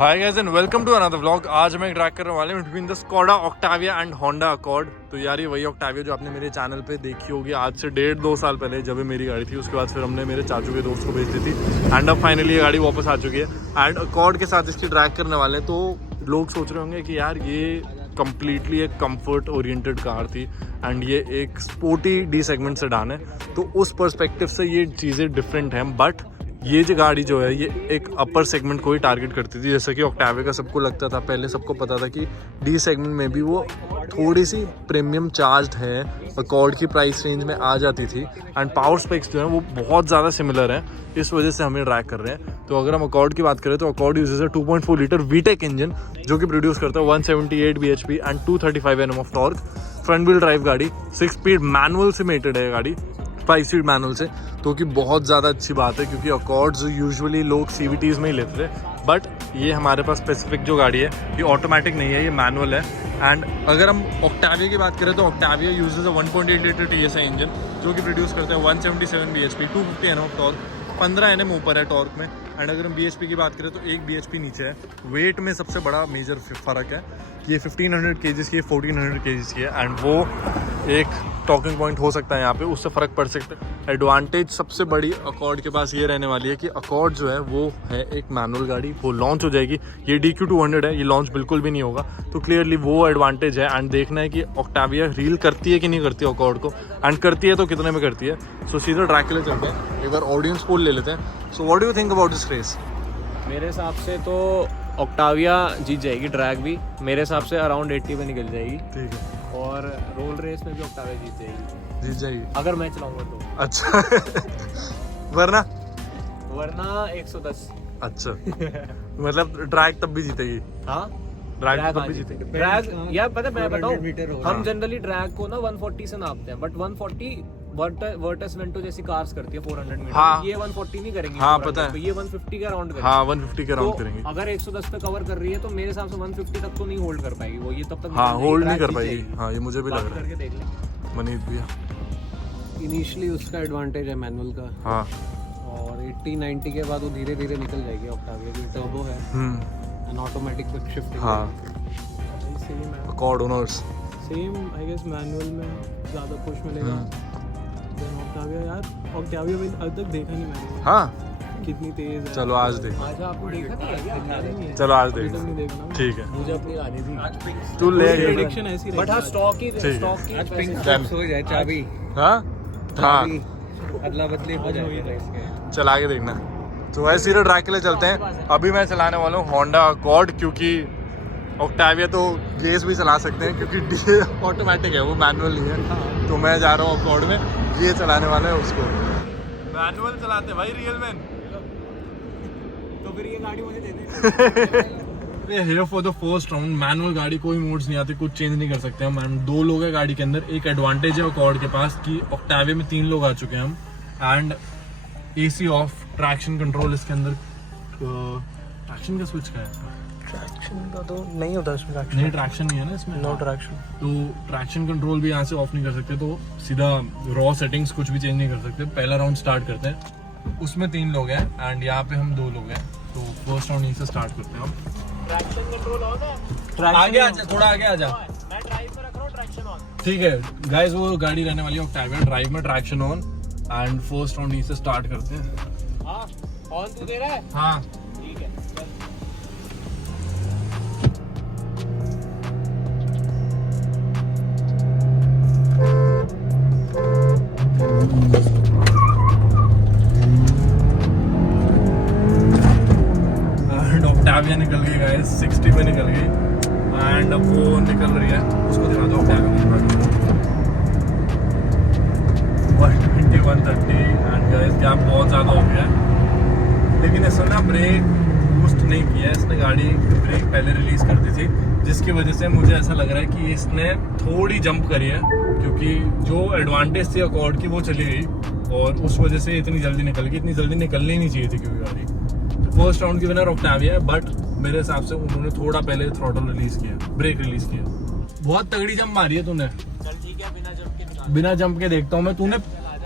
Hi guys and welcome to another vlog. आज मैं track करने वाले हूँ between the Skoda Octavia and Honda Accord. तो यार ये वही ऑक्टाविया जो आपने मेरे चैनल पे देखी होगी आज से 1.5-2 साल पहले जब ये मेरी गाड़ी थी। उसके बाद फिर हमने मेरे चाचू के दोस्त को बेच दी थी एंड अब फाइनली ये गाड़ी वापस आ चुकी है एंड अकॉर्ड के साथ इसकी ट्रैक करने वाले हैं। तो लोग सोच रहे होंगे कि यार ये कम्प्लीटली एक कंफर्ट ओरिएंटेड कार थी एंड ये एक स्पोर्टी डी सेगमेंट सेडान है, तो उस पर्सपेक्टिव से ये चीज़ें डिफरेंट हैं। बट ये जो गाड़ी जो है ये एक अपर सेगमेंट को ही टारगेट करती थी, जैसे कि ऑक्टाविया का सबको लगता था, पहले सबको पता था कि डी सेगमेंट में भी वो थोड़ी सी प्रीमियम चार्ज है, अकॉर्ड की प्राइस रेंज में आ जाती थी एंड पावर स्पेक्स जो है वो बहुत ज़्यादा सिमिलर हैं, इस वजह से हमें ट्रैक कर रहे हैं। तो अगर हम अकॉर्ड की बात करें तो अकॉर्ड यूजेस है 2.4 लीटर वीटेक इंजन जो कि प्रोड्यूस करता है 178 bhp and 235 Nm of torque. Front wheel drive गाड़ी, 6 स्पीड मैनुअल से मेटेड है गाड़ी, 5 स्पीड मैनुअल से, तो कि बहुत ज़्यादा अच्छी बात है क्योंकि अकॉर्ड्स यूजुअली लोग CVTs में ही लेते थे। बट ये हमारे पास स्पेसिफिक जो गाड़ी है ये ऑटोमेटिक नहीं है, ये मैनुअल है। एंड अगर हम ऑक्टाविया की बात करें तो Octavia uses a 1.8 litre TSI engine जो कि प्रोड्यूस करता है 177 bhp 250 Nm of torque, 15 Nm ऊपर है टॉर्क में। एंड अगर हम bhp की बात करें तो 1 bhp नीचे है। वेट में सबसे बड़ा मेजर फ़र्क है, ये 1500 kgs की है, 1400 kgs की है एंड वो एक टॉकिंग पॉइंट हो सकता है यहाँ पे, उससे फ़र्क पड़ सकता है। एडवांटेज सबसे बड़ी अकॉर्ड के पास ये रहने वाली है कि अकॉर्ड जो है वो है एक मैनुअल गाड़ी, वो लॉन्च हो जाएगी। ये DQ200 है, ये लॉन्च बिल्कुल भी नहीं होगा, तो क्लियरली वो एडवांटेज है। एंड देखना है कि ऑक्टाविया रील करती है कि नहीं करती है अकॉर्ड को, एंड करती है तो कितने में करती है। सो सीधा ट्रैक के लिए चलते हैं, एक बार ऑडियंस पोल ले लेते हैं। So what do you think about this race? मेरे हिसाब से तो ऑक्टाविया जीत जाएगी, ट्रैक भी मेरे हिसाब से अराउंड 80 पे निकल जाएगी। ठीक है, और रोल रेस में भी ऑक्टाविया जीत जाएगी अगर मैं चलाऊंगा तो। अच्छा वरना 110। अच्छा मतलब ट्रैक तब भी जीतेगी? हाँ ड्रैग तब भी जीतेगी। ड्रैग यार पता है, मैं बताऊं, हम जनरली ड्रैग को ना 140 से नापते हैं, बट 140 वर्टस वेंटो जैसी कार्स करती है 400 मीटर। हाँ, ये 140 नहीं करेंगी। हाँ पता है, ये 150 के अराउंड करेंगी। हाँ 150 के अराउंड करेंगी। अगर 110 पे कवर कर रही है तो मेरे हिसाब से 150 तक तो नहीं होल्ड कर पाएगी वो, ये तब तक हाँ होल्ड नहीं कर पाएगी। हाँ ये मुझे भी लग रहा करके देख ले है। मनीष भैया इनिशियली उसका एडवांटेज है मैनुअल का, हाँ, और 80-90 के बाद वो धीरे धीरे निकल जाएगी। ऑक्टाविया की टर्बो है एंड ऑटोमेटिक क्विक शिफ्टिंग। हाँ सेम है, Accord owners same I guess manual में ज़्यादा पुश मिलेगा देन ऑक्टाविया। यार ऑक्टाविया में अब तक देखा नहीं मैंने, हाँ कितनी तेज है। चलो आज देख, आज आपको देखा नहीं है क्या? चलो आज देख, नहीं देखना, ठीक है मुझे अपनी आनी थी तू ले प्रेडिक्शन ऐसी बट हाँ स्टॉक की ठीक हो जाए चाबी, हाँ हाँ अदला बदली हो जाएगी। चल आगे देखना। तो वैसे सीधे ट्रैक के लिए चलते हैं। अभी मैं चलाने वाला हूँ होंडा अकॉर्ड, क्योंकि ऑक्टाविया तो गेस भी चला सकते हैं क्योंकि ऑटोमेटिक है, वो मैनुअल नहीं है। तो मैं जा रहा हूँ अकॉर्ड में, ये चलाने वाला है उसको। मैनुअल चलाते भाई रियल मैन। तो फिर ये गाड़ी मुझे दे दे। Here for the first round manual गाड़ी, कोई मोड्स नहीं आते, कुछ चेंज नहीं कर सकते हम। एंड 2 लोग हैं गाड़ी के अंदर। एक एडवांटेज है अकॉर्ड के पास कि ऑक्टाविया में 3 लोग आ चुके हैं हम। And AC of, traction control इसके अंदर, ट्रैक्शन का स्विच का है, ट्रैक्शन का तो नहीं होता इसमें, नहीं ट्रैक्शन नहीं है ना इसमें, नो ट्रैक्शन। तो ट्रैक्शन कंट्रोल भी यहाँ से ऑफ नहीं कर सकते, तो सीधा रॉ सेटिंग्स कुछ भी चेंज नहीं कर सकते। पहला राउंड स्टार्ट करते हैं, उसमें 3 लोग हैं एंड यहाँ पे हम 2 लोग हैं। तो फर्स्ट राउंड यहीं से स्टार्ट करते हैं हम। ट्रैक्शन कंट्रोल ऑन है, आगे आजा, थोड़ा आगे आजा। मैं ड्राइव में रख रहा हूं, ट्रैक्शन ऑन। ठीक है गाइस, वो गाड़ी रहने वाली है ऑक्टाविया ड्राइव में, traction on. And first round यहीं से स्टार्ट करते हैं। हां ऑन तू दे रहा है? हाँ ठीक है चल। ऑक्टाविया निकल गई गाइस, 60 पे निकल गई एंड अब वो निकल रही है, उसको दिखा दो ऑक्टाविया की गाड़ी। 120 130 एंड गाइस गैप बहुत ज़्यादा हो गया है, लेकिन इसने ना ब्रेक बूस्ट नहीं किया, इसने गाड़ी ब्रेक पहले रिलीज़ कर दी थी, जिसकी वजह से मुझे ऐसा लग रहा है कि इसने थोड़ी जंप करी है, क्योंकि जो एडवांटेज थी अकॉर्ड की वो चली गई और उस वजह से इतनी जल्दी निकल गई। इतनी जल्दी निकलनी नहीं चाहिए थी क्योंकि गाड़ी। फर्स्ट राउंड की विनर ऑक्टाविया है, बट मेरे हिसाब से उन्होंने थोड़ा पहले थ्रॉटल रिलीज किया, ब्रेक रिलीज किया। बहुत तगड़ी जंप मारी है तूने। चल ठीक है, बिना जंप के देखता हूँ मैं।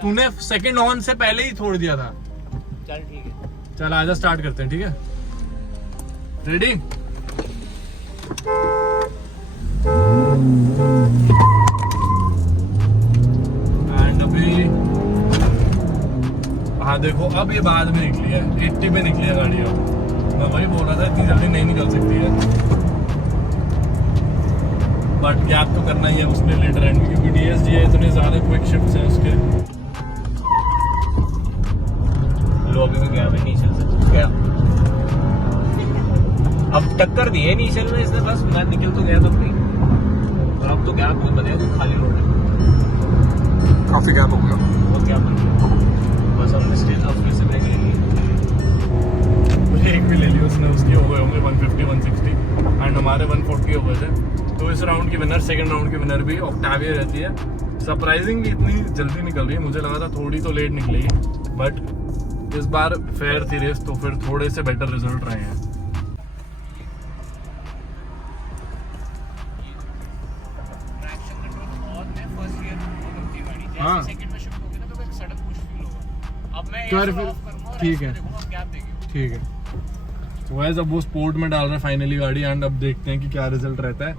तूने सेकंड ऑन से पहले ही छोड़ दिया था। चल ठीक है, चल आजा स्टार्ट करते हैं, ठीक है। रेडी? एंड अभी हाँ देखो, अब ये बाद में निकली है, 80 पे निकली है गाड़ी। अब मैं वही बोल रहा था इतनी जल्दी नहीं निकल सकती है, बट गैप तो करना ही है उसने लेटर एंड में, क्योंकि DSG है, इतने ज़्यादा क्विक शिफ्ट्स हैं उसके। लो अभी भी गया, मैं नहीं चल सकता गया। अब टक्कर दी है नीचल में इसने, बस मैं निकल तो गया तब भी, और अब तो गैप बहुत बनेगा, तो खाली रोड है, काफ़ी गैप हो गया, बहुत गैप बन गया। बस हमने स्टेज अब फिर से ब्रेक ले ली, ब्रेक भी ले ली उसने, उसकी हो गए होंगे 150 160 एंड हमारे 140 हो गए थे। तो इस राउंड की विनर, सेकंड राउंड की विनर भी ऑक्टाविया रहती है। सरप्राइजिंगली इतनी जल्दी निकल रही है, मुझे लगा था थोड़ी तो लेट निकलेगी, बट इस बार फेयर थी रेस, तो फिर थोड़े से बेटर रिजल्ट रहे हैं। हाँ। ठीक है, ठीक है। तो वैसे अब वो स्पोर्ट में डाल रहे हैं फाइनली गाड़ी, एंड अब देखते हैं कि क्या रिजल्ट रहता है।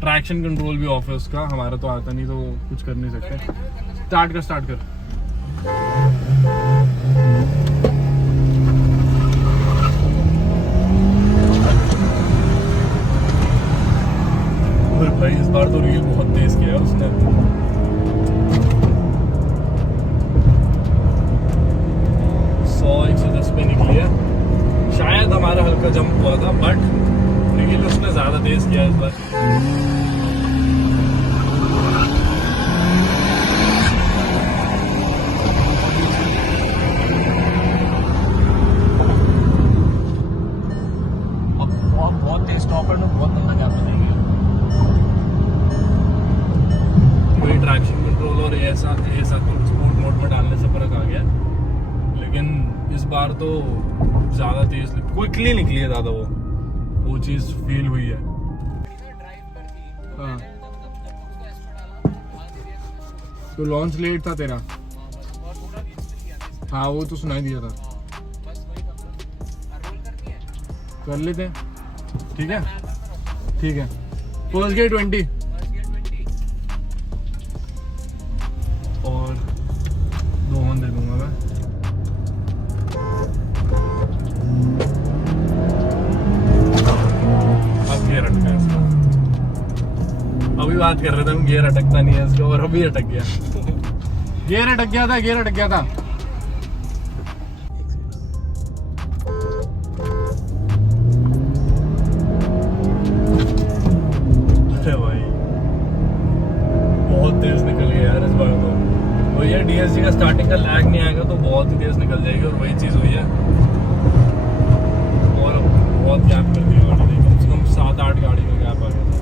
ट्रैक्शन कंट्रोल भी ऑफ है उसका, हमारा तो आता नहीं, तो कुछ कर नहीं सकते। स्टार्ट कर, स्टार्ट कर। और भाई इस बार तो रील बहुत तेज किया है उसने। 100-110 पे निकली है, शायद हमारा हल्का जंप हुआ था, बट रील उसने ज्यादा तेज किया इस बार। बहुत तेज स्टॉपर में बहुत लंबा गैप बनेगी। कोई ट्रैक्शन कंट्रोल और ऐसा तो स्पोर्ट मोड में डालने से फर्क आ गया, लेकिन इस बार तो ज़्यादा तेज क्विकली निकली है ज़्यादा, वो चीज़ फील हुई है। हाँ, तो लॉन्च लेट था तेरा। हाँ वो तो सुनाई दिया था, कर लेते हैं, ठीक है, ठीक है। फर्स्ट गियर 20 और 2 हॉर्न दे दूंगा मैं। अब गियर अटका है इसका, अभी बात कर रहे थे हम, गियर अटकता नहीं है इसका, और अभी अटक गया। गियर अटक गया था, गियर अटक गया था। अरे भाई बहुत तेज निकल गया यार इस बार तो। वही है, DSG का स्टार्टिंग का लैग नहीं आएगा तो बहुत ही तेज निकल जाएगी, और वही चीज़ हुई है। और बहुत गैप कर दिया गाड़ी ने, कम से कम 7-8 गाड़ी का गैप आ गया था।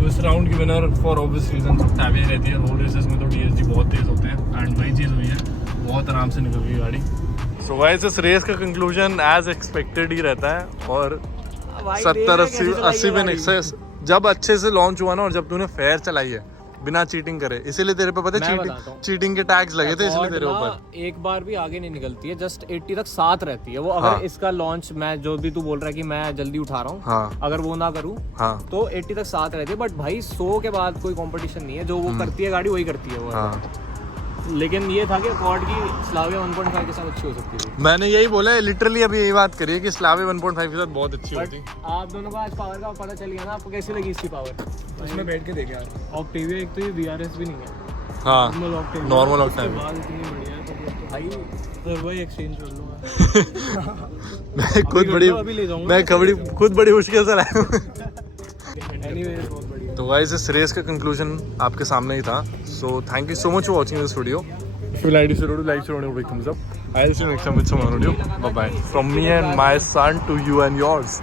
तो इस राउंड की winner for obvious reason Octavia रहती है। रोड रेसेस में तो DSG बहुत तेज होते हैं, एंड वही चीज़ हुई है, बहुत आराम से निकल गई गाड़ी। सो गाइस इस रेस का कंक्लूजन एज एक्सपेक्टेड ही रहता है, और 70-80 पे निकले जब अच्छे से लॉन्च हुआ ना, और जब तूने फेयर चलाई है बिना चीटिंग करे, इसीलिए तेरे पे पता है चीटिंग के टैग्स लगे थे, इसलिए तेरे ऊपर एक बार भी आगे नहीं निकलती है, जस्ट 80 तक साथ रहती है वो। अगर हाँ। इसका लॉन्च, मैं जो भी तू बोल रहा है कि मैं जल्दी उठा रहा हूँ, हाँ। अगर वो ना करूँ हाँ। तो 80 तक साथ रहती है। बट भाई 100 के बाद कोई कंपटीशन नहीं है, जो वो करती है गाड़ी वही करती है वो। हाँ। लेकिन ये था कि अकॉर्ड की स्लाविया 1.5 के साथ अच्छी हो सकती थी। मैंने यही बोला है, लिटरली अभी यही बात करी है कि स्लाविया 1.5 के साथ बहुत अच्छी बट होती। आप दोनों को आज पावर का पता चल गया ना, आपको कैसी लगी इसकी पावर? उसमें बैठ के देखे यार, ऑक्टेविया एक तो ये VRS भी नहीं है, हाँ नॉर्मल उसके ऑक्टाविया। बाद इतनी बढ़िया है, तो भाई फिर वही एक्सचेंज कर लूँगा। मैं खुद बड़ी मुश्किल से लाया हूँ। एनीवेज बहुत बढ़िया। तो गाइस इस रेस का कंक्लूजन आपके सामने ही था। So thank you so much for watching this video. If you like this video, like this video, big thumbs up. I'll see you next time with some more video. Bye bye. From me and my son to you and yours.